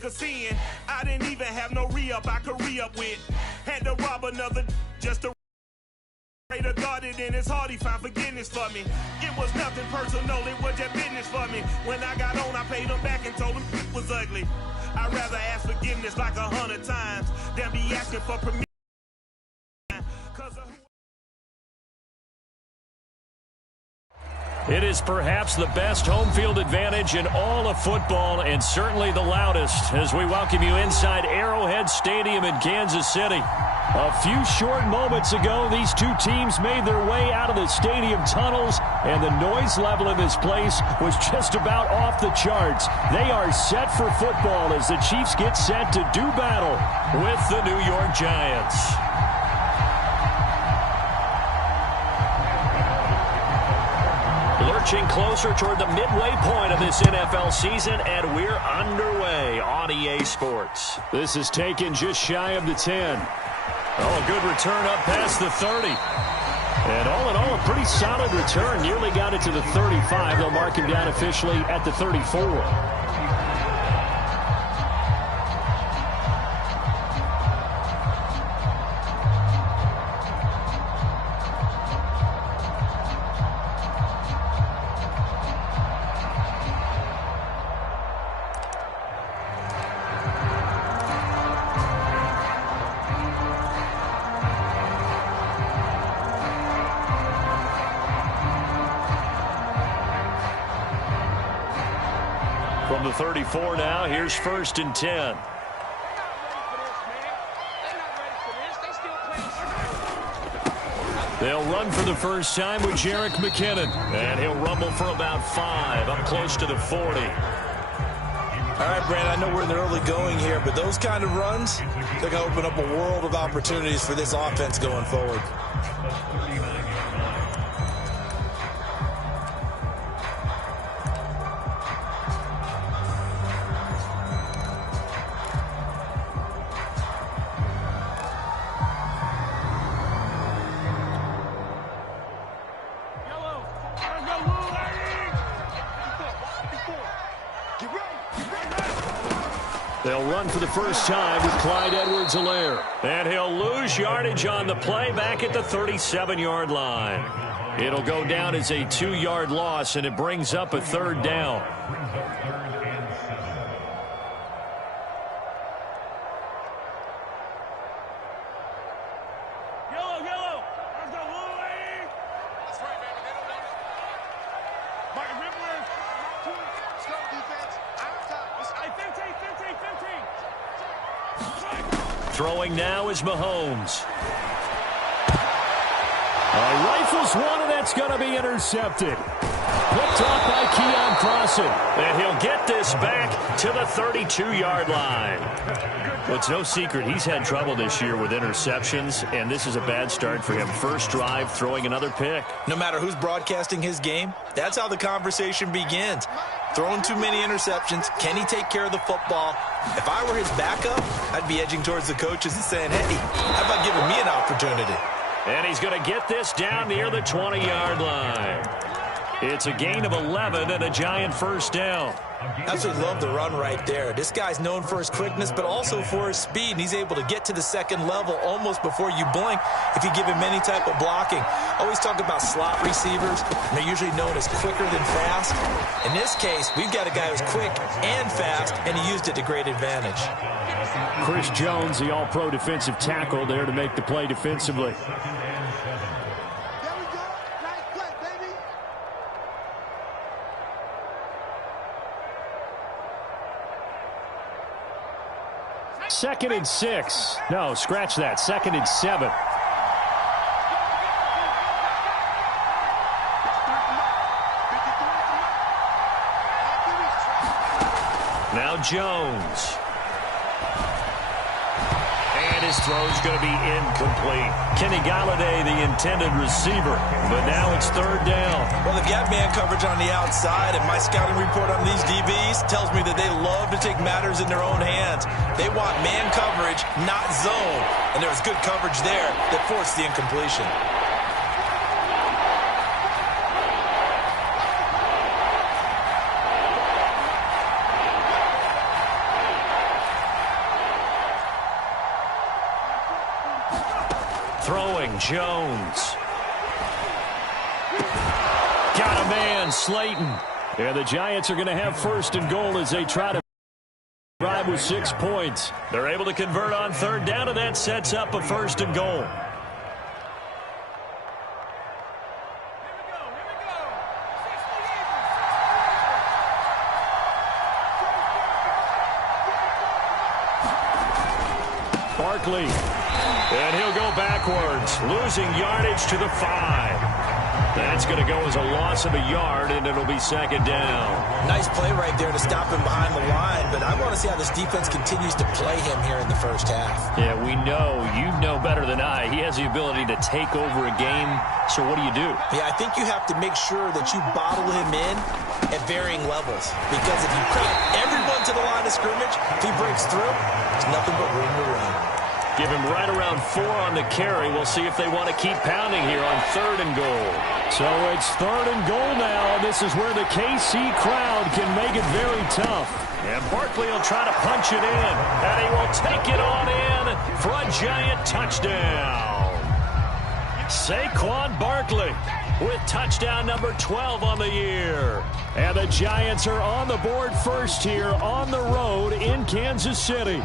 Sin. I didn't even have no re-up I could re-up with. Had to rob another just to pray to God it in his heart he found forgiveness for me. It was nothing personal, it was just business for me. When I got on, I paid him back and told him it was ugly. I'd rather ask forgiveness like 100 times than be asking for permission. It is perhaps the best home field advantage in all of football, and certainly the loudest, as we welcome you inside Arrowhead Stadium in Kansas City. A few short moments ago, these two teams made their way out of the stadium tunnels, and the noise level in this place was just about off the charts. They are set for football as the Chiefs get set to do battle with the New York Giants. Lurching closer toward the midway point of this NFL season, and we're underway on EA Sports. This is taken just shy of the 10. Oh, a good return up past the 30. And all in all, a pretty solid return. Nearly got it to the 35. They'll mark him down officially at the 34. From the 34 now, here's 1st and 10. They'll run for the first time with Jerick McKinnon, and he'll rumble for about 5, up close to the 40. All right, Brandon, I know we're in the early going here, but those kind of runs, they're going to open up a world of opportunities for this offense going forward. They'll run for the first time with Clyde Edwards-Helaire. And he'll lose yardage on the play back at the 37-yard line. It'll go down as a 2-yard loss, and it brings up a 3rd down. Throwing now is Mahomes. Rifles one, and that's going to be intercepted. Picked off by Keon Crossen. And he'll get this back to the 32-yard line. Well, it's no secret he's had trouble this year with interceptions, and this is a bad start for him. First drive, throwing another pick. No matter who's broadcasting his game, that's how the conversation begins. Throwing too many interceptions. Can he take care of the football? If I were his backup, I'd be edging towards the coaches and saying, hey, how about giving me an opportunity? And he's going to get this down near the 20-yard line. It's a gain of 11 and a Giant first down. Absolutely love the run right there. This guy's known for his quickness, but also for his speed. And he's able to get to the second level almost before you blink if you give him any type of blocking. Always talk about slot receivers, and they're usually known as quicker than fast. In this case, we've got a guy who's quick and fast, and he used it to great advantage. Chris Jones, the all-pro defensive tackle, there to make the play defensively. Second and 6. No, scratch that. 2nd and 7. Now Jones. And his throw's going to be incomplete. Kenny Galladay, the intended receiver, but now it's 3rd down. Well, they've got man coverage on the outside, and my scouting report on these DBs tells me that they love to take matters in their own hands. They want man coverage, not zone, and there was good coverage there that forced the incompletion. Throwing, Jones. Got a man, Slayton. And the Giants are going to have first and goal as they try to drive with 6 points. They're able to convert on third down, and that sets up a first and goal. Barkley. And he'll go backwards, losing yardage to the 5. That's going to go as a loss of a yard, and it'll be second down. Nice play right there to stop him behind the line, but I want to see how this defense continues to play him here in the first half. Yeah, we know. You know better than I. He has the ability to take over a game, so what do you do? Yeah, I think you have to make sure that you bottle him in at varying levels, because if you crank everyone to the line of scrimmage, if he breaks through, there's nothing but room to run. Give him right around 4 on the carry. We'll see if they want to keep pounding here on third and goal. So it's third and goal now, and this is where the KC crowd can make it very tough. And Barkley will try to punch it in, and he will take it on in for a Giant touchdown. Saquon Barkley with touchdown number 12 on the year. And the Giants are on the board first here on the road in Kansas City.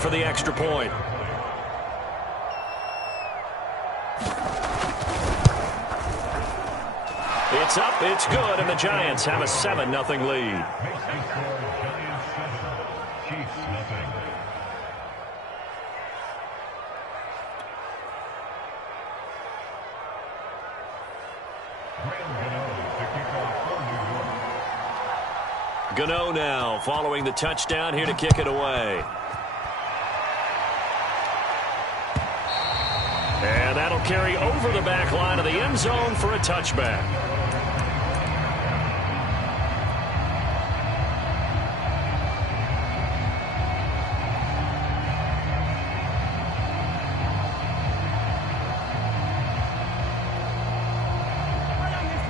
For the extra point. It's up, it's good, and the Giants have a 7-0 lead. Gano now following the touchdown here to kick it away. And that'll carry over the back line of the end zone for a touchback.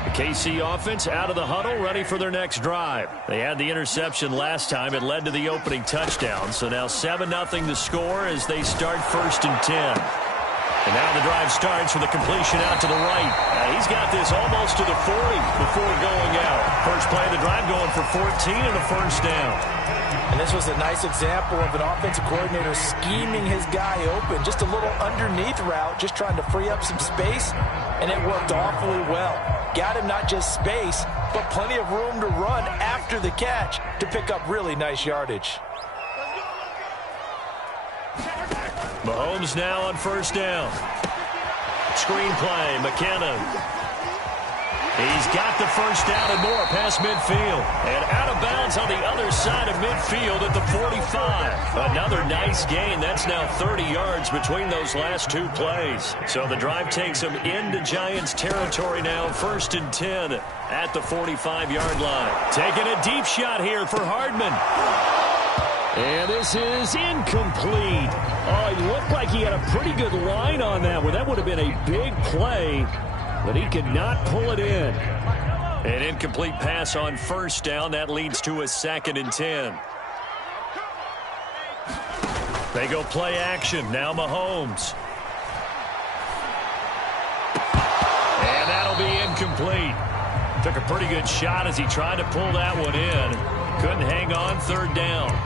The KC offense out of the huddle, ready for their next drive. They had the interception last time. It led to the opening touchdown. So now 7-0 the score as they start first and 10. And now the drive starts with a completion out to the right. He's got this almost to the 40 before going out. First play of the drive going for 14 and a first down. And this was a nice example of an offensive coordinator scheming his guy open. Just a little underneath route, just trying to free up some space, and it worked awfully well. Got him not just space, but plenty of room to run after the catch to pick up really nice yardage. Mahomes now on first down. Screen play, McKinnon. He's got the first down and more past midfield. And out of bounds on the other side of midfield at the 45. Another nice gain. That's now 30 yards between those last two plays. So the drive takes them into Giants territory now. First and 10 at the 45-yard line. Taking a deep shot here for Hardman. And this is incomplete. Oh, it looked like he had a pretty good line on that one. That would have been a big play, but he could not pull it in. An incomplete pass on first down. That leads to a second and 10. They go play action. Now Mahomes. And that'll be incomplete. Took a pretty good shot as he tried to pull that one in. Couldn't hang on third down.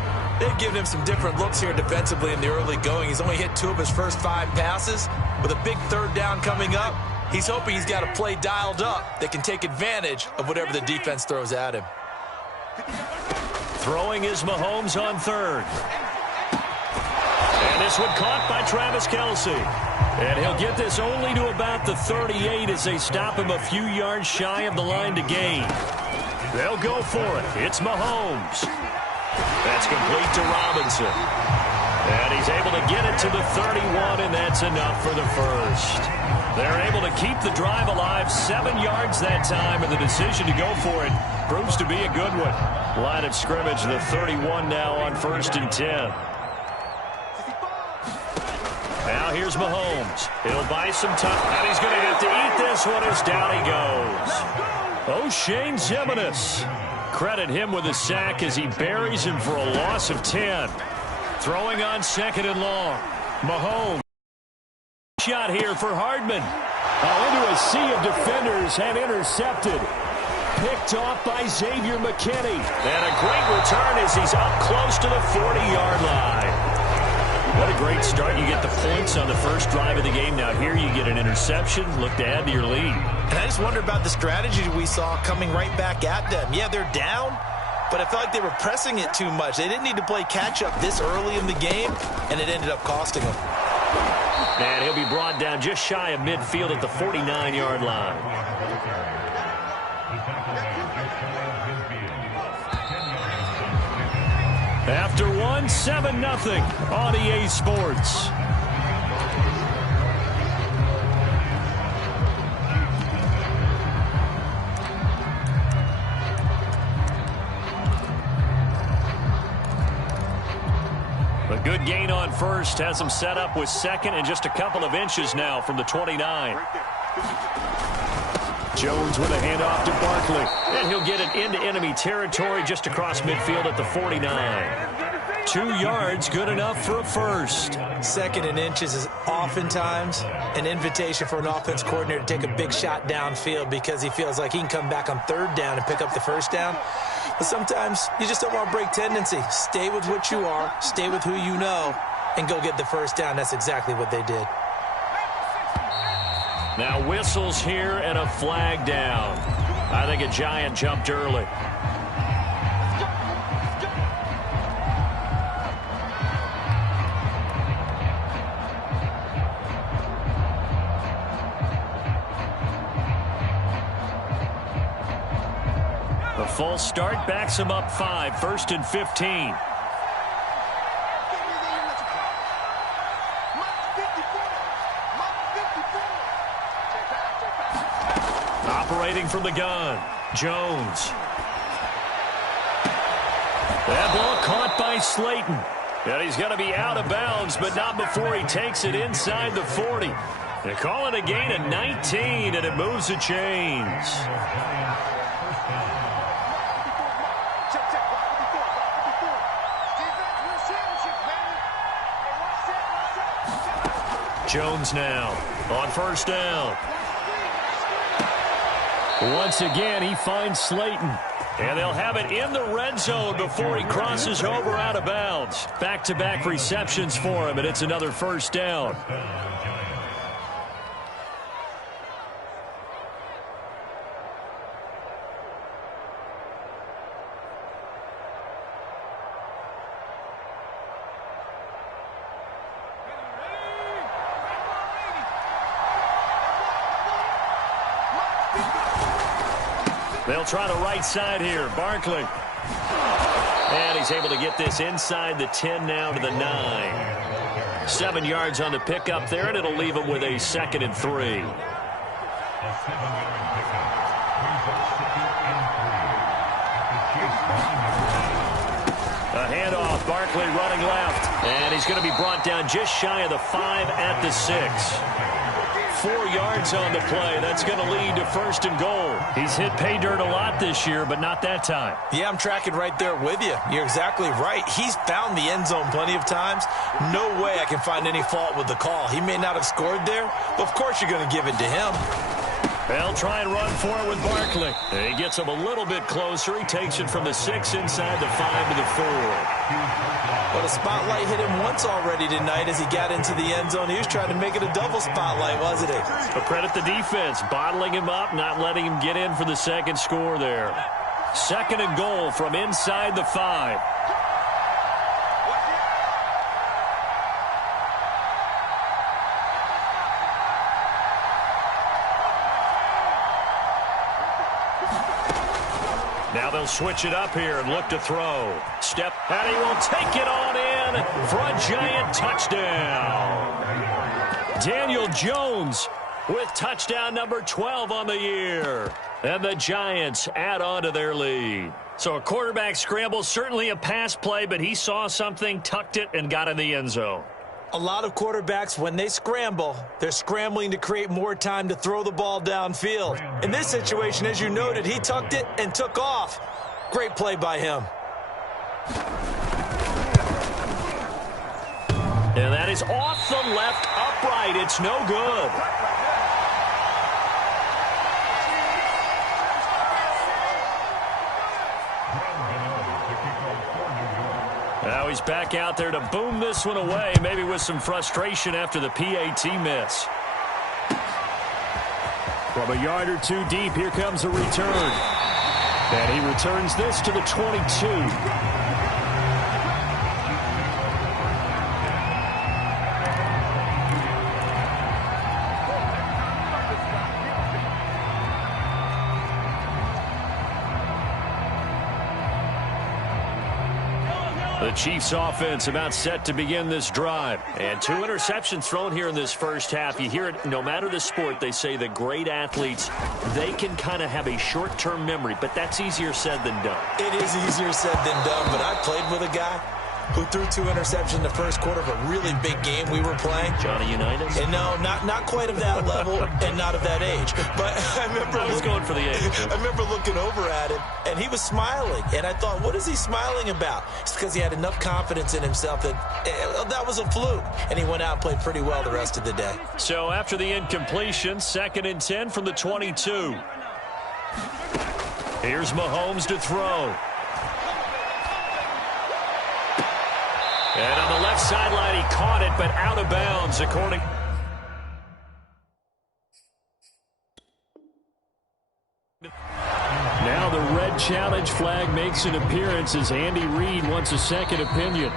They've given him some different looks here defensively in the early going. He's only hit 2 of his first 5 passes. With a big third down coming up, he's hoping he's got a play dialed up that can take advantage of whatever the defense throws at him. Throwing is Mahomes on third. And this one caught by Travis Kelce. And he'll get this only to about the 38 as they stop him a few yards shy of the line to gain. They'll go for it. It's Mahomes. That's complete to Robinson. And he's able to get it to the 31, and that's enough for the first. They're able to keep the drive alive 7 yards that time, and the decision to go for it proves to be a good one. Line of scrimmage, the 31 now on first and 10. Now here's Mahomes. He'll buy some time, and he's going to have to eat this one as down he goes. O'Shane Ximines. Credit him with a sack as he buries him for a loss of 10. Throwing on 2nd and long. Mahomes. Shot here for Hardman. Into a sea of defenders and intercepted. Picked off by Xavier McKinney. And a great return as he's up close to the 40-yard line. What a great start. You get the points on the first drive of the game. Now here you get an interception. Look to add to your lead. And I just wonder about the strategy we saw coming right back at them. Yeah, they're down, but I felt like they were pressing it too much. They didn't need to play catch-up this early in the game, and it ended up costing them. And he'll be brought down just shy of midfield at the 49-yard line. After one, 7-0 on EA Sports. A good gain on first has him set up with 2nd and just a couple of inches now from the 29. Jones with a handoff to Barkley. And he'll get it into enemy territory just across midfield at the 49. 2 yards, good enough for a first. 2nd and inches is oftentimes an invitation for an offense coordinator to take a big shot downfield because he feels like he can come back on 3rd down and pick up the first down. But sometimes you just don't want to break tendency. Stay with what you are, stay with who you know, and go get the first down. That's exactly what they did. Now whistles here and a flag down. I think a Giant jumped early. The full start backs him up 5, 1st and 15. Operating from the gun, Jones. That ball caught by Slayton. And he's going to be out of bounds, but not before he takes it inside the 40. They call it a gain of 19, and it moves the chains. Jones now on 1st down. Once again, he finds Slayton. And they'll have it in the red zone before he crosses over out of bounds. Back-to-back receptions for him, and it's another 1st down. They'll try the right side here. Barkley. And he's able to get this inside the 10 now to the 9. 7 yards on the pickup there, and it'll leave him with a 2nd and 3. A handoff. Barkley running left. And he's going to be brought down just shy of the 5 at the 6. 4 yards on the play. That's going to lead to 1st and goal. He's hit pay dirt a lot this year, but not that time. Yeah, I'm tracking right there with you. You're exactly right. He's found the end zone plenty of times. No way I can find any fault with the call. He may not have scored there, but of course you're going to give it to him. They'll try and run for it with Barkley. He gets him a little bit closer. He takes it from the 6 inside the 5 to the 4. Well, the spotlight hit him once already tonight as he got into the end zone. He was trying to make it a double spotlight, wasn't he? But credit the defense, bottling him up, not letting him get in for the 2nd score there. 2nd and goal from inside the 5. Now they'll switch it up here and look to throw. Step, and he will take it on in for a Giant touchdown. Daniel Jones with touchdown number 12 on the year. And the Giants add on to their lead. So a quarterback scramble, certainly a pass play, but he saw something, tucked it, and got in the end zone. A lot of quarterbacks, when they scramble, they're scrambling to create more time to throw the ball downfield. In this situation, as you noted, he tucked it and took off. Great play by him. And that is off the left upright. It's no good. Now he's back out there to boom this one away, maybe with some frustration after the PAT miss. From a yard or two deep, here comes a return. And he returns this to the 22. The Chiefs offense about set to begin this drive. And 2 interceptions thrown here in this first half. You hear it no matter the sport. They say the great athletes, they can kind of have a short-term memory, but that's easier said than done. It is easier said than done, but I played with a guy who threw 2 interceptions in the first quarter of a really big game we were playing. Johnny Unitas? And no, not quite of that level and not of that age. But I was going for the age. I remember looking over at him, and he was smiling. And I thought, what is he smiling about? It's because he had enough confidence in himself that that was a fluke. And he went out and played pretty well the rest of the day. So after the incompletion, 2nd and 10 from the 22. Here's Mahomes to throw. And on the left sideline, he caught it, but out of bounds, according. Now the red challenge flag makes an appearance as Andy Reid wants a second opinion.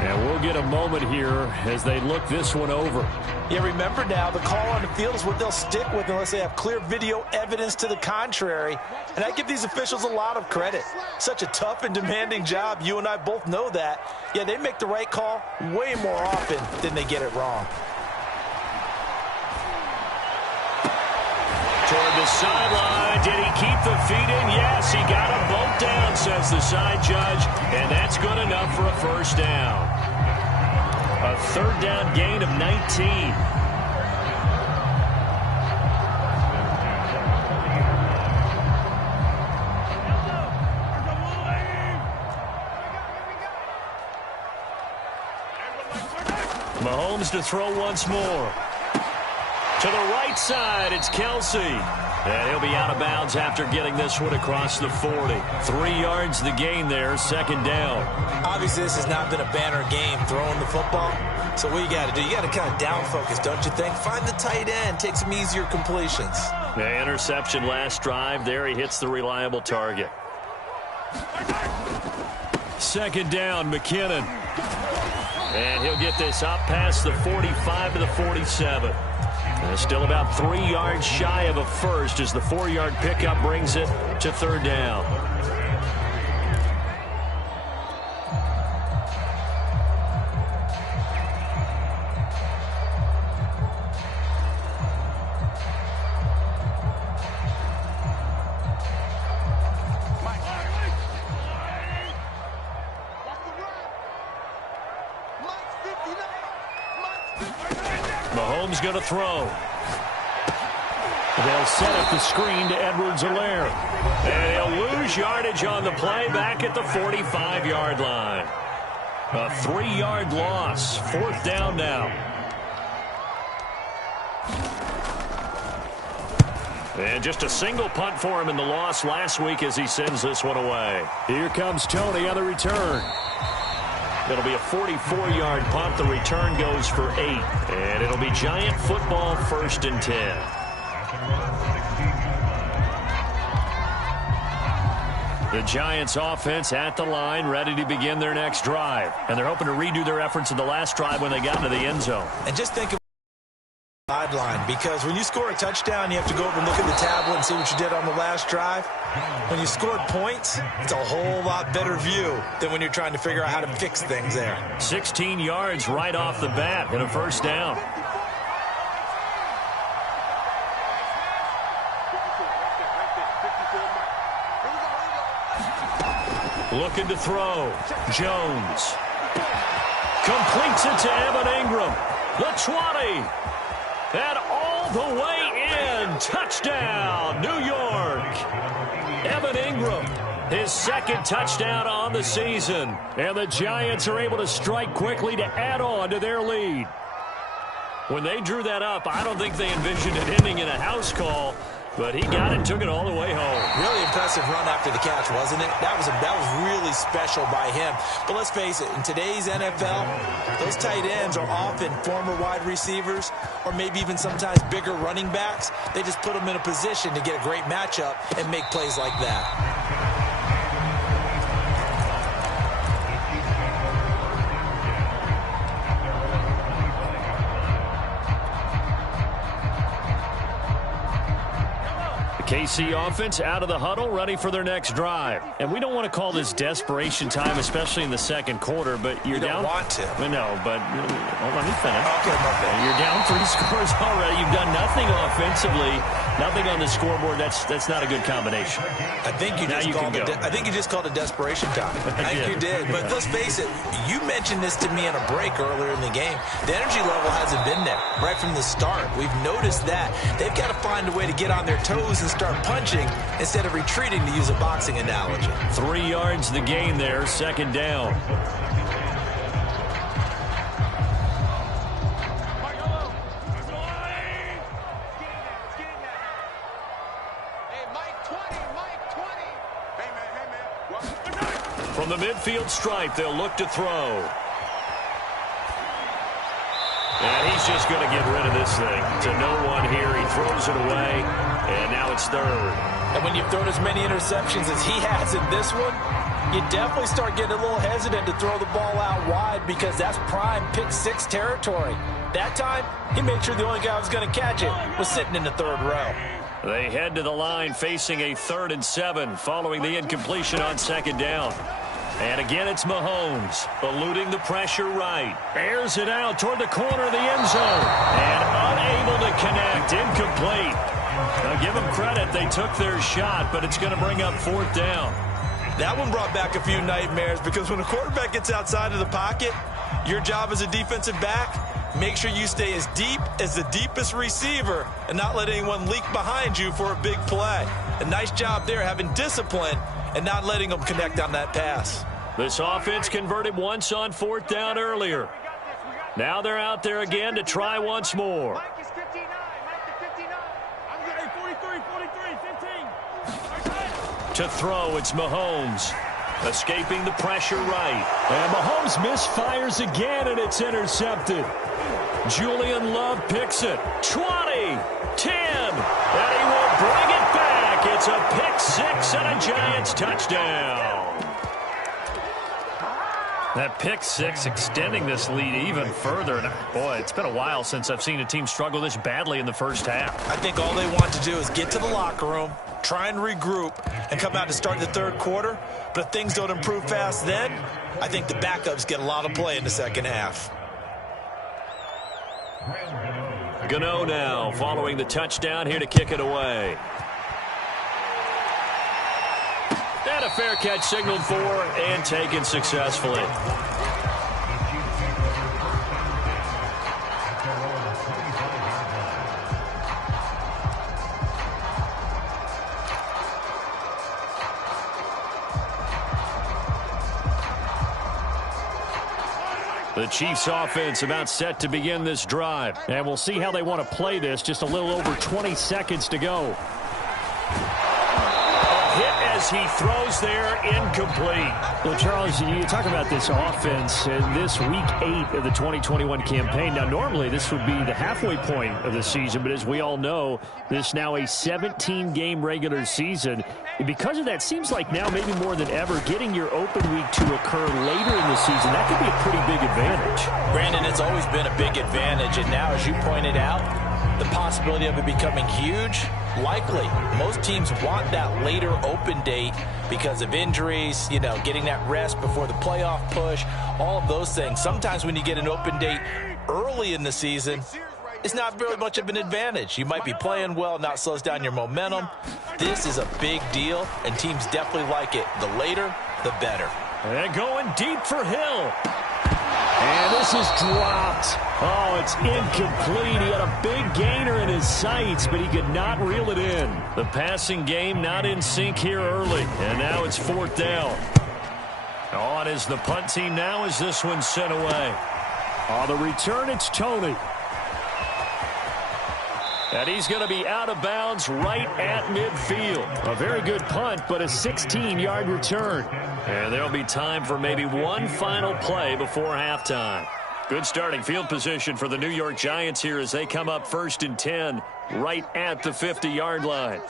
And we'll get a moment here as they look this one over. Yeah, remember now, the call on the field is what they'll stick with unless they have clear video evidence to the contrary. And I give these officials a lot of credit. Such a tough and demanding job. You and I both know that. Yeah, they make the right call way more often than they get it wrong. Toward the sideline. Did he keep the feet in? Yes, he got them both down, says the side judge. And that's good enough for a first down. A 3rd down gain of 19. Mahomes to throw once more. To the right side, it's Kelsey. And he'll be out of bounds after getting this one across the 40. 3 yards the gain there, 2nd down. Obviously, this has not been a banner game throwing the football. So what you got to do, you got to kind of down focus, don't you think? Find the tight end, take some easier completions. The interception last drive. There he hits the reliable target. 2nd down, McKinnon. And he'll get this up past the 45 to the 47. Still about 3 yards shy of a first as the 4-yard pickup brings it to 3rd down. Mahomes going to throw. They'll set up the screen to Edwards-Helaire. And he'll lose yardage on the play back at the 45-yard line. A 3-yard loss. 4th down now. And just a single punt for him in the loss last week as he sends this one away. Here comes Tony on the return. It'll be a 44-yard punt. The return goes for 8. And it'll be Giant football, 1st and 10. The Giants offense at the line, ready to begin their next drive. And they're hoping to redo their efforts in the last drive when they got into the end zone. And just think of the sideline, because when you score a touchdown, you have to go over and look at the tablet and see what you did on the last drive. When you scored points, it's a whole lot better view than when you're trying to figure out how to fix things there. 16 yards right off the bat and a 1st down. Looking to throw. Jones. Completes it to Evan Ingram. The 20. And all the way in. Touchdown, New York. Evan Ingram, his second touchdown on the season. And the Giants are able to strike quickly to add on to their lead. When they drew that up, I don't think they envisioned it ending in a house call. But he got it and took it all the way home. Really impressive run after the catch, wasn't it? That was really special by him. But let's face it, in today's NFL, those tight ends are often former wide receivers or maybe even sometimes bigger running backs. They just put them in a position to get a great matchup and make plays like that. KC offense out of the huddle, ready for their next drive. And we don't want to call this desperation time, especially in the second quarter, but you're down. You don't want to. No, but hold on, let me finish. Okay. You're down 3 scores already. You've done nothing offensively, nothing on the scoreboard. That's not a good combination. I think you just called it desperation time. I think you did. But let's face it, you mentioned this to me in a break earlier in the game. The energy level hasn't been there right from the start. We've noticed that. They've got to find a way to get on their toes and start punching instead of retreating, to use a boxing analogy. 3 yards the gain there, second down. From the midfield stripe, they'll look to throw. And he's just going to get rid of this thing. To no one here. He throws it away, and now it's third. And when you've thrown as many interceptions as he has in this one, you definitely start getting a little hesitant to throw the ball out wide because that's prime pick six territory. That time, he made sure the only guy who was going to catch it was sitting in the third row. They head to the line facing a 3rd and 7 following the incompletion on second down. And again, it's Mahomes, eluding the pressure right. Airs it out toward the corner of the end zone. And unable to connect, incomplete. Now, give them credit, they took their shot, but it's going to bring up 4th down. That one brought back a few nightmares because when a quarterback gets outside of the pocket, your job as a defensive back, make sure you stay as deep as the deepest receiver and not let anyone leak behind you for a big play. A nice job there, having discipline and not letting them connect on that pass. This offense converted once on 4th down earlier. Now they're out there again to try once more. Mike is 59. Mike is 59. I'm ready. 43, 15. To throw, it's Mahomes. Escaping the pressure right. And Mahomes misfires again, and it's intercepted. Julian Love picks it. 20, 10, and he will bring it back. It's a pick six and a Giants touchdown. That pick six extending this lead even further. And boy, it's been a while since I've seen a team struggle this badly in the first half. I think all they want to do is get to the locker room, try and regroup, and come out to start the third quarter. But if things don't improve fast then, I think the backups get a lot of play in the second half. Gano now following the touchdown here to kick it away. And a fair catch signaled for and taken successfully. The Chiefs offense about set to begin this drive. And we'll see how they want to play this. Just a little over 20 seconds to go. As he throws there, incomplete. Well, Charles, you talk about this offense in this week 8 of the 2021 campaign. Now, normally this would be the halfway point of the season, but as we all know, this is now a 17-game regular season. And because of that, seems like now maybe more than ever, getting your open week to occur later in the season, that could be a pretty big advantage. Brandon, it's always been a big advantage, and now, as you pointed out, the possibility of it becoming huge, likely. Most teams want that later open date because of injuries, you know, getting that rest before the playoff push, all of those things. Sometimes when you get an open date early in the season, it's not very much of an advantage. You might be playing well, not slows down your momentum. This is a big deal, and teams definitely like it. The later, the better. And going deep for Hill. And this is dropped. Oh, it's incomplete. He had a big gainer in his sights, but he could not reel it in. The passing game not in sync here early. And now it's 4th down. On is the punt team now as this one's sent away. On the return, it's Tony. And he's going to be out of bounds right at midfield. A very good punt, but a 16-yard return. And there'll be time for maybe one final play before halftime. Good starting field position for the New York Giants here as they come up 1st and 10 right at the 50-yard line.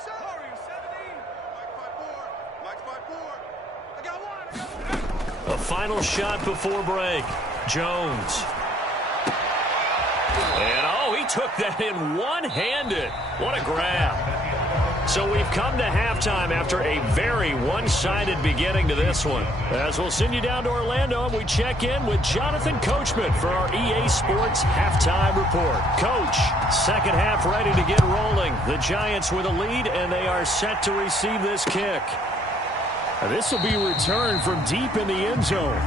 A final shot before break. Jones. And, oh, he took that in one-handed. What a grab. So we've come to halftime after a very one-sided beginning to this one. As we'll send you down to Orlando, and we check in with Jonathan Coachman for our EA Sports Halftime Report. Coach, second half ready to get rolling. The Giants with a lead, and they are set to receive this kick. This will be returned from deep in the end zone.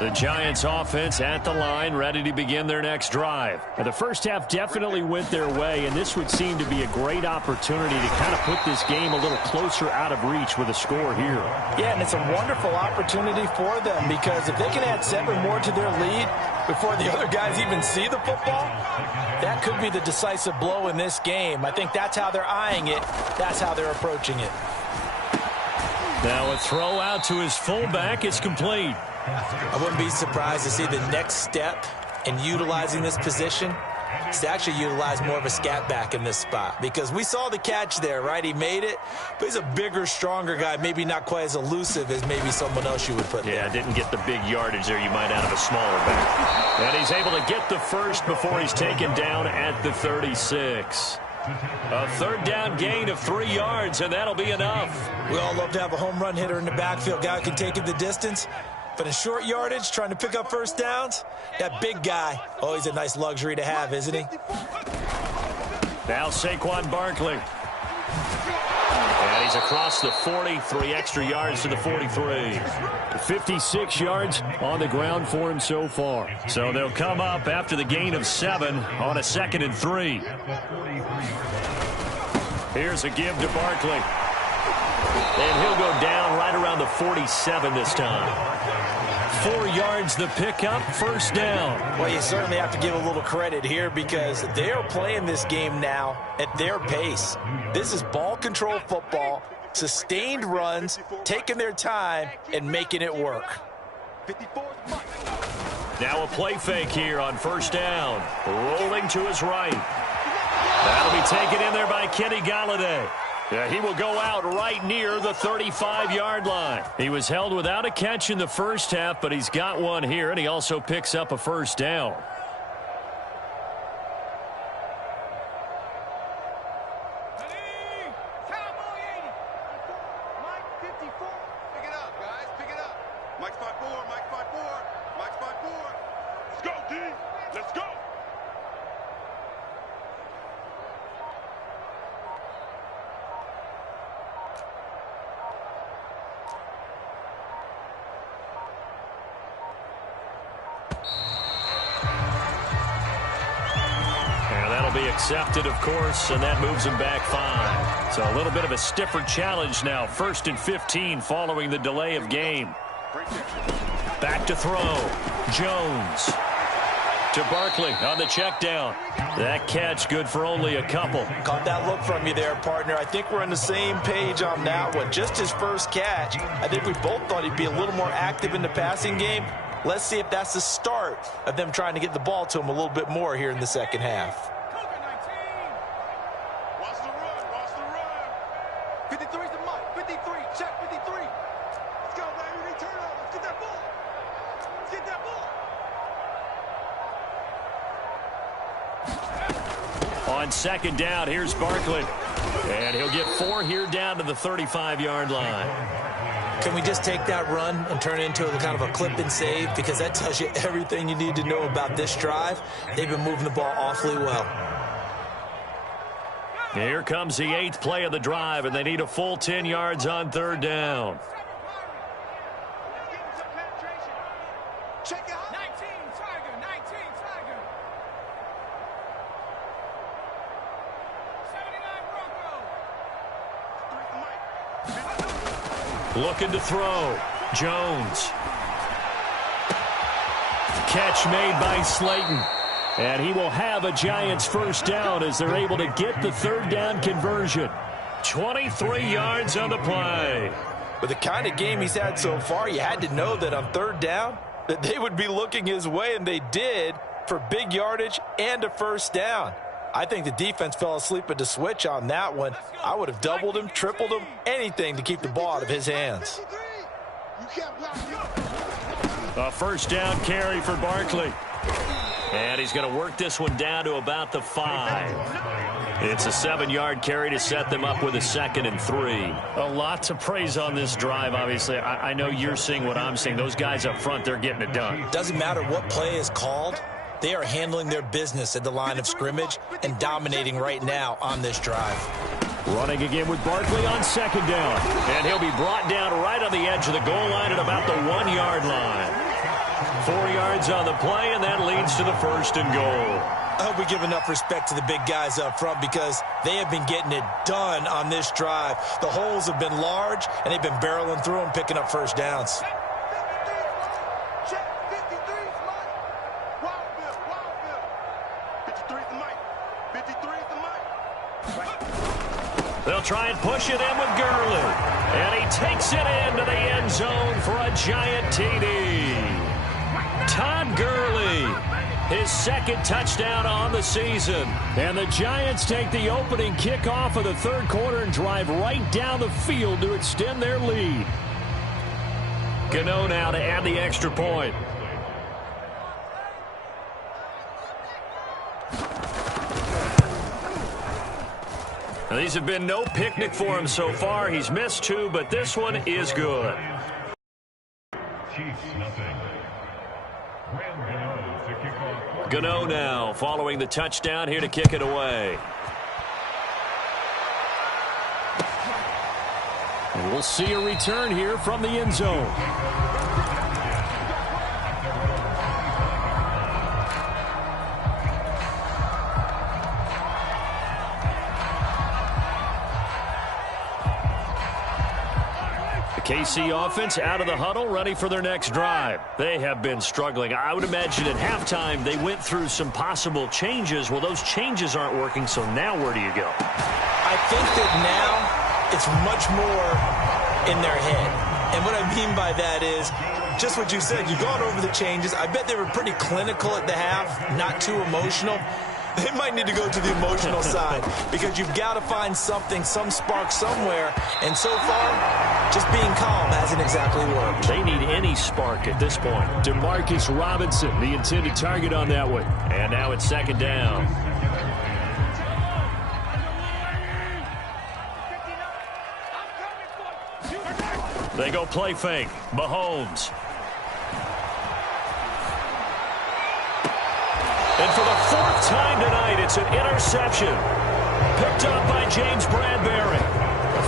The Giants offense at the line, ready to begin their next drive. The first half definitely went their way, and this would seem to be a great opportunity to kind of put this game a little closer out of reach with a score here. Yeah, and it's a wonderful opportunity for them because if they can add 7 more to their lead before the other guys even see the football, that could be the decisive blow in this game. I think that's how they're eyeing it. That's how they're approaching it. Now a throw out to his fullback. It's complete. I wouldn't be surprised to see the next step in utilizing this position is to actually utilize more of a scat back in this spot. Because we saw the catch there, right? He made it, but he's a bigger, stronger guy, maybe not quite as elusive as maybe someone else you would put there. Yeah, didn't get the big yardage there you might out of a smaller back. And he's able to get the first before he's taken down at the 36. A 3rd down gain of 3 yards, and that'll be enough. We all love to have a home run hitter in the backfield. Guy who can take it the distance. But in short yardage, trying to pick up first downs, that big guy, oh, he's a nice luxury to have, isn't he? Now Saquon Barkley. And he's across the 40, 3 extra yards to the 43. 56 yards on the ground for him so far. So they'll come up after the gain of 7 on a 2nd and 3. Here's a give to Barkley. And he'll go down right around the 47 this time. 4 yards the pickup, 1st down. Well, you certainly have to give a little credit here because they're playing this game now at their pace. This is ball control football, sustained runs, taking their time, and making it work. Now a play fake here on 1st down. Rolling to his right. That'll be taken in there by Kenny Golladay. Yeah, he will go out right near the 35-yard line. He was held without a catch in the first half, but he's got one here, and he also picks up a 1st down. Accepted, of course, and that moves him back 5. So a little bit of a stiffer challenge now. 1st and 15 following the delay of game. Back to throw. Jones to Barkley on the check down. That catch good for only a couple. Caught that look from you there, partner. I think we're on the same page on that one. Just his first catch. I think we both thought he'd be a little more active in the passing game. Let's see if that's the start of them trying to get the ball to him a little bit more here in the second half. 53's the mark. 53. Check 53. Let's go, baby. They turn up. Let's get that ball. Let's get that ball. On 2nd down, here's Barkley. And he'll get 4 here down to the 35-yard line. Can we just take that run and turn it into a kind of a clip and save? Because that tells you everything you need to know about this drive. They've been moving the ball awfully well. Here comes the 8th play of the drive, and they need a full 10 yards on 3rd down. Check out 19 Tiger, 19 Tiger. 79 Bronco. Looking to throw. Jones. Catch made by Slayton. And he will have a Giants first down as they're able to get the 3rd down conversion. 23 yards on the play. With the kind of game he's had so far, you had to know that on 3rd down, that they would be looking his way, and they did, for big yardage and a first down. I think the defense fell asleep at the switch on that one. I would have doubled him, tripled him, anything to keep the ball out of his hands. A first down carry for Barkley. And he's going to work this one down to about the 5. It's a 7-yard carry to set them up with a 2nd and 3. A lot to praise on this drive, obviously. I know you're seeing what I'm seeing. Those guys up front, they're getting it done. Doesn't matter what play is called. They are handling their business at the line of scrimmage and dominating right now on this drive. Running again with Barkley on 2nd down. And he'll be brought down right on the edge of the goal line at about the 1-yard line. 4 yards on the play, and that leads to the 1st and goal. I hope we give enough respect to the big guys up front because they have been getting it done on this drive. The holes have been large, and they've been barreling through them, picking up first downs. Check 53 is Mike. Wild Bill. 53 is the Mike. 53 is the Mike. They'll try and push it in with Gurley. And he takes it into the end zone for a Giant TD. Todd Gurley, his 2nd touchdown on the season. And the Giants take the opening kickoff of the 3rd quarter and drive right down the field to extend their lead. Gano now to add the extra point. Now, these have been no picnic for him so far. He's missed 2, but this one is good. Chiefs nothing. Gano now following the touchdown here to kick it away. And we'll see a return here from the end zone. KC offense out of the huddle, ready for their next drive. They have been struggling. I would imagine at halftime they went through some possible changes. Well, those changes aren't working, so now where do you go? I think that now it's much more in their head. And what I mean by that is just what you said. You've gone over the changes. I bet they were pretty clinical at the half, not too emotional. They might need to go to the emotional side because you've got to find something, some spark somewhere. And so far, just being calm hasn't exactly worked. They need any spark at this point. Demarcus Robinson, the intended target on that one. And now it's 2nd down. They go play fake. Mahomes. And for the 4th time tonight, it's an interception. Picked up by James Bradbury.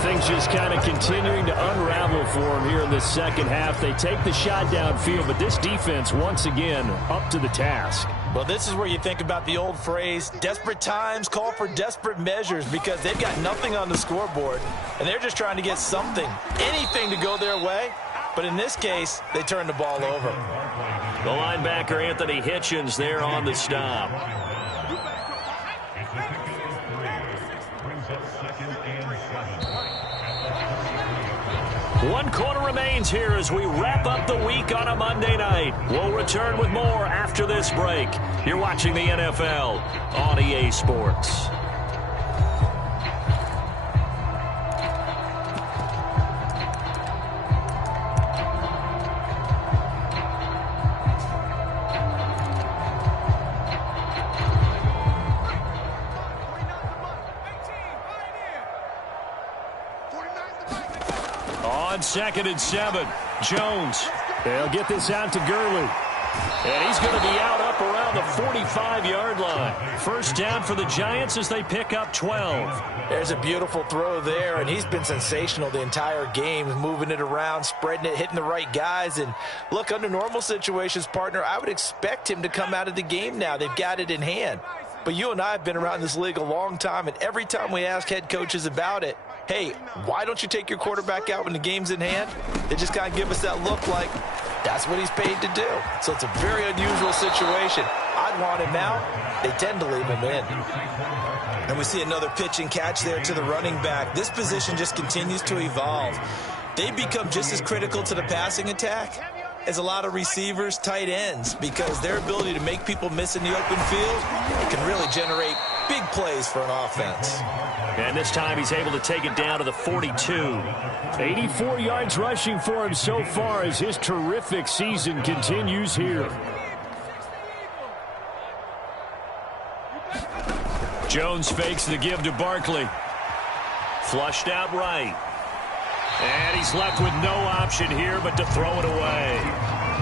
Things just kind of continuing to unravel for them here in the 2nd half. They take the shot downfield, but this defense, once again, up to the task. Well, this is where you think about the old phrase, desperate times call for desperate measures, because they've got nothing on the scoreboard, and they're just trying to get something, anything to go their way. But in this case, they turn the ball over. The linebacker, Anthony Hitchens, there on the stop. One quarter remains here as we wrap up the week on a Monday night. We'll return with more after this break. You're watching the NFL on EA Sports. On 2nd and 7, Jones. They'll get this out to Gurley. And he's going to be out up around the 45-yard line. First down for the Giants as they pick up 12. There's a beautiful throw there, and he's been sensational the entire game, moving it around, spreading it, hitting the right guys. And look, under normal situations, partner, I would expect him to come out of the game now. They've got it in hand. But you and I have been around this league a long time, and every time we ask head coaches about it, hey, why don't you take your quarterback out when the game's in hand? They just kind of give us that look like that's what he's paid to do. So it's a very unusual situation. I'd want him out. They tend to leave him in. And we see another pitch and catch there to the running back. This position just continues to evolve. They become just as critical to the passing attack as a lot of receivers, tight ends, because their ability to make people miss in the open field can really generate big plays for an offense. And this time he's able to take it down to the 42. 84 yards rushing for him so far as his terrific season continues here. Jones fakes the give to Barkley. Flushed out right. And he's left with no option here but to throw it away.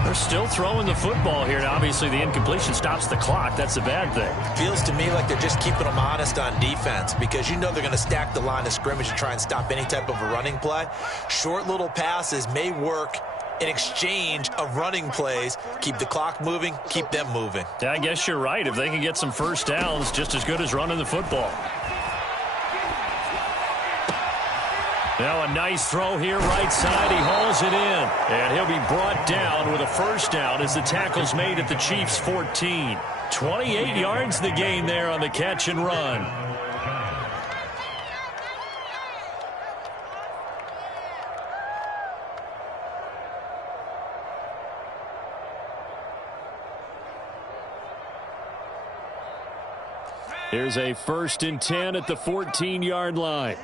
They're still throwing the football here. Now, obviously, the incompletion stops the clock. That's a bad thing. Feels to me like they're just keeping them honest on defense because you know they're going to stack the line of scrimmage and try and stop any type of a running play. Short little passes may work in exchange of running plays. Keep the clock moving, keep them moving. Yeah, I guess you're right. If they can get some first downs, just as good as running the football. Now a nice throw here, right side. He hauls it in. And he'll be brought down with a first down as the tackle's made at the Chiefs' 14. 28 yards the gain there on the catch and run. Here's a 1st and 10 at the 14-yard line.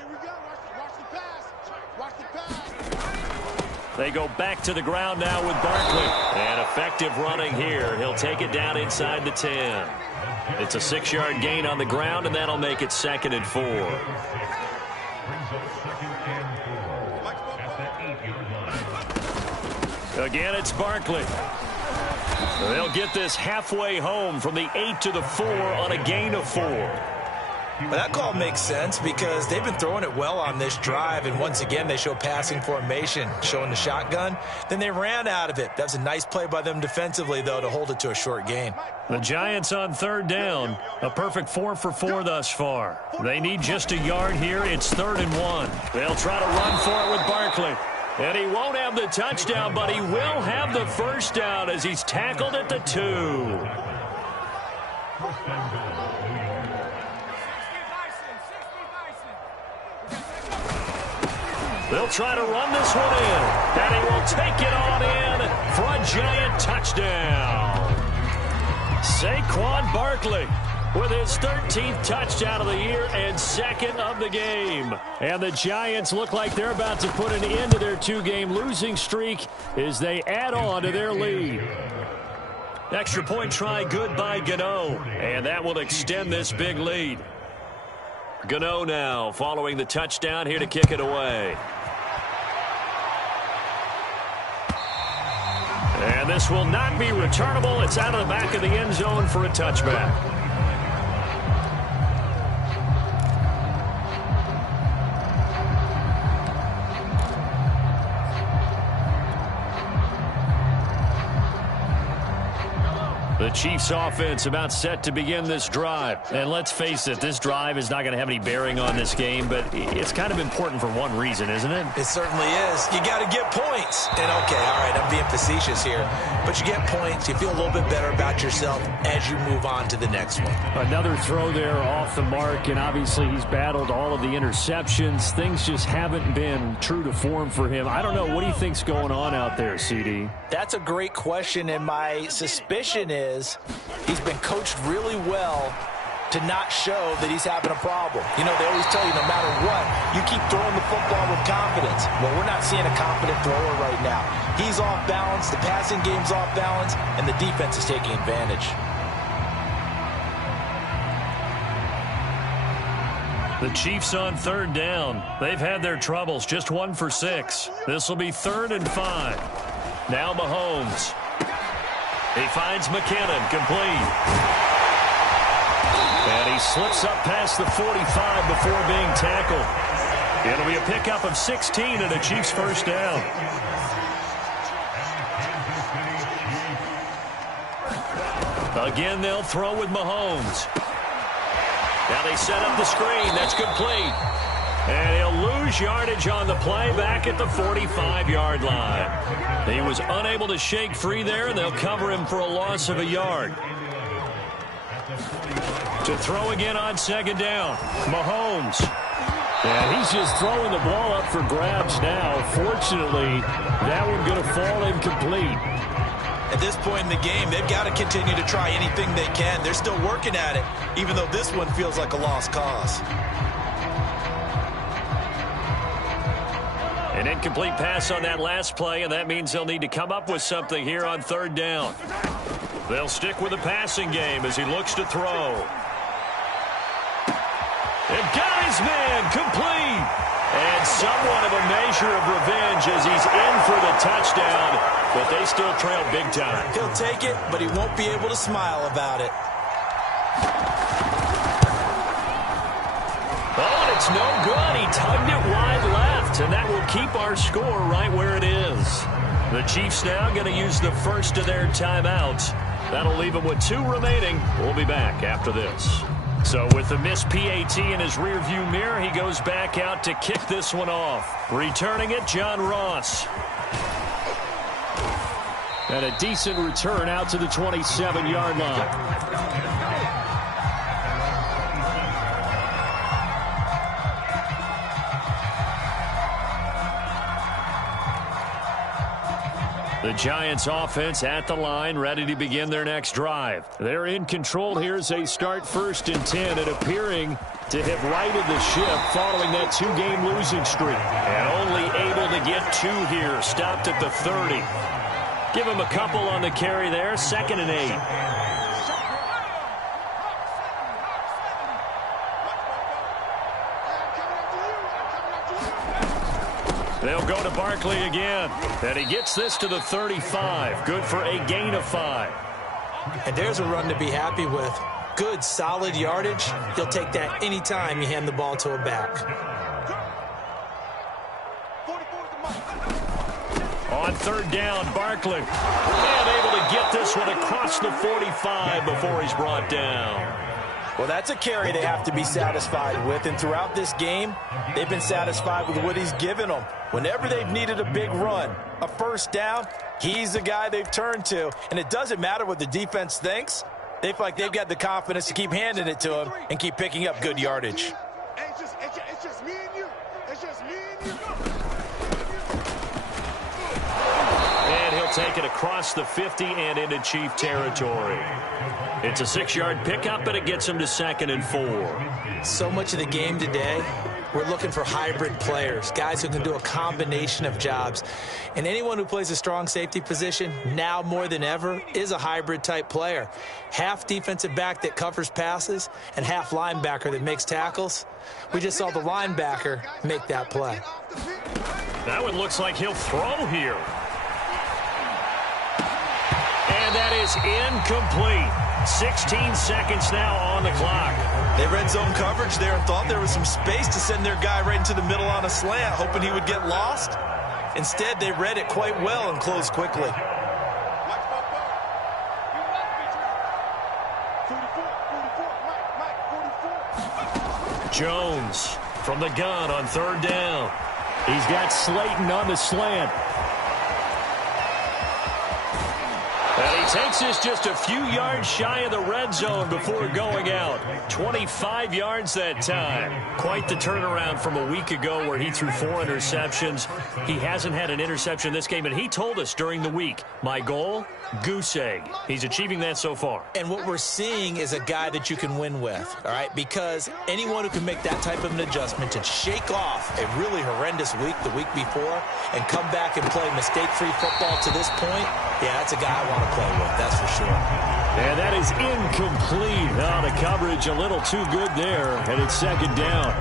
They go back to the ground now with Barkley. And effective running here. He'll take it down inside the 10. It's a 6-yard gain on the ground, and that'll make it 2nd and 4. Again, it's Barkley. They'll get this halfway home from the 8 to the 4 on a gain of 4. But that call makes sense because they've been throwing it well on this drive, and once again they show passing formation, showing the shotgun. Then they ran out of it. That was a nice play by them defensively, though, to hold it to a short gain. The Giants on 3rd down. A perfect 4 for 4 thus far. They need just a yard here. It's 3rd and 1. They'll try to run for it with Barkley. And he won't have the touchdown, but he will have the first down as he's tackled at the 2. They'll try to run this one in. And he will take it on in for a Giant touchdown. Saquon Barkley with his 13th touchdown of the year and 2nd of the game. And the Giants look like they're about to put an end to their 2-game losing streak as they add on to their lead. Extra point try good by Gano. And that will extend this big lead. Gano now following the touchdown here to kick it away. And this will not be returnable. It's out of the back of the end zone for a touchback. The Chiefs offense about set to begin this drive. And let's face it, this drive is not going to have any bearing on this game, but it's kind of important for one reason, isn't it? It certainly is. You got to get points. And okay, all right, I'm being facetious here, but you get points, you feel a little bit better about yourself as you move on to the next one. Another throw there off the mark, and obviously he's battled all of the interceptions. Things just haven't been true to form for him. I don't know. What do you think's going on out there, CD? That's a great question, and my suspicion is he's been coached really well to not show that he's having a problem. You know, they always tell you no matter what, you keep throwing the football with confidence. Well, we're not seeing a confident thrower right now. He's off balance, the passing game's off balance, and the defense is taking advantage. The Chiefs on third down. They've had their troubles, just 1 for 6. This will be 3rd and 5. Now Mahomes. He finds McKinnon, complete. And he slips up past the 45 before being tackled. It'll be a pickup of 16 and a Chiefs first down. Again, they'll throw with Mahomes. Now they set up the screen. That's complete. And he'll lose yardage on the play back at the 45-yard line. He was unable to shake free there, and they'll cover him for a loss of a yard. To throw again on 2nd down, Mahomes. And he's just throwing the ball up for grabs now. Fortunately, that one going to fall incomplete. At this point in the game, they've got to continue to try anything they can. They're still working at it, even though this one feels like a lost cause. An incomplete pass on that last play, and that means they'll need to come up with something here on 3rd down. They'll stick with the passing game as he looks to throw. And got his man, complete. And somewhat of a measure of revenge as he's in for the touchdown, but they still trail big time. He'll take it, but he won't be able to smile about it. Oh, and it's no good. He tugged it wide left, and that will keep our score right where it is. The Chiefs now going to use the first of their timeouts. That'll leave them with 2 remaining. We'll be back after this. So with the missed PAT in his rearview mirror, he goes back out to kick this one off. Returning it, John Ross. And a decent return out to the 27-yard line. The Giants offense at the line, ready to begin their next drive. They're in control here as they start 1st and 10 and appearing to have righted the ship following that 2-game losing streak. And only able to get 2 here, stopped at the 30. Give him a couple on the carry there, 2nd and 8. They'll go to Barkley again, and he gets this to the 35. Good for a gain of 5. And there's a run to be happy with. Good, solid yardage. He'll take that anytime you hand the ball to a back. On 3rd down, Barkley. And able to get this one across the 45 before he's brought down. Well, that's a carry they have to be satisfied with, and throughout this game, they've been satisfied with what he's given them. Whenever they've needed a big run, a first down, he's the guy they've turned to. And it doesn't matter what the defense thinks. They feel like they've got the confidence to keep handing it to him and keep picking up good yardage. It's just me and you. It's just me and you. And he'll take it across the 50 and into Chief territory. It's a 6-yard pickup, but it gets him to 2nd and 4. So much of the game today, we're looking for hybrid players, guys who can do a combination of jobs. And anyone who plays a strong safety position, now more than ever, is a hybrid-type player. Half defensive back that covers passes and half linebacker that makes tackles. We just saw the linebacker make that play. That one looks like he'll throw here. And that is incomplete. 16 seconds now on the clock. They read zone coverage there and thought there was some space to send their guy right into the middle on a slant, hoping he would get lost. Instead, they read it quite well and closed quickly. Jones from the gun on 3rd down. He's got Slayton on the slant. And he takes this just a few yards shy of the red zone before going out. 25 yards that time. Quite the turnaround from a week ago where he threw 4 interceptions. He hasn't had an interception this game, and he told us during the week, my goal, goose egg. He's achieving that so far. And what we're seeing is a guy that you can win with, all right? Because anyone who can make that type of an adjustment to shake off a really horrendous week the week before and come back and play mistake-free football to this point, yeah, that's a guy I want to play with, that's for sure. And that is incomplete. Oh, the coverage a little too good there, and it's second down.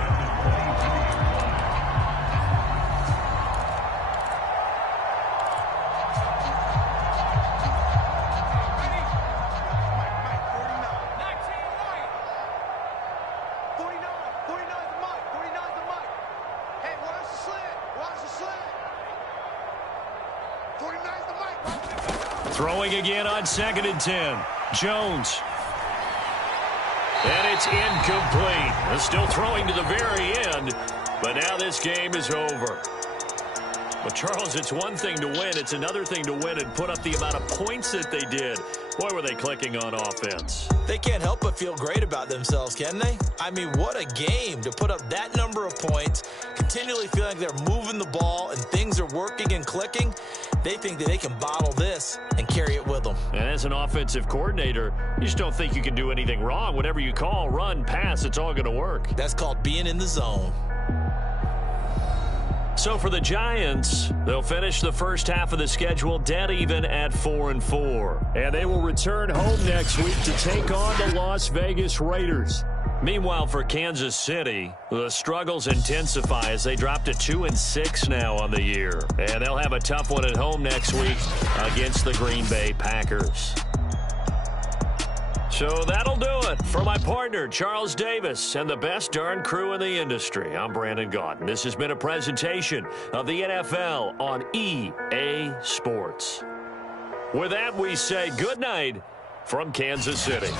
Throwing again on 2nd and 10. Jones. And it's incomplete. They're still throwing to the very end, but now this game is over. But, Charles, it's one thing to win. It's another thing to win and put up the amount of points that they did. Boy, were they clicking on offense. They can't help but feel great about themselves, can they? I mean, what a game to put up that number of points, continually feeling like they're moving the ball and things are working and clicking. They think that they can bottle this and carry it with them. And as an offensive coordinator, you just don't think you can do anything wrong. Whatever you call, run, pass, it's all going to work. That's called being in the zone. So for the Giants, they'll finish the first half of the schedule dead even at 4-4. And they will return home next week to take on the Las Vegas Raiders. Meanwhile, for Kansas City, the struggles intensify as they drop to 2-6 now on the year. And they'll have a tough one at home next week against the Green Bay Packers. So that'll do it. For my partner, Charles Davis, and the best darn crew in the industry, I'm Brandon Gaudin. This has been a presentation of the NFL on EA Sports. With that, we say good night from Kansas City.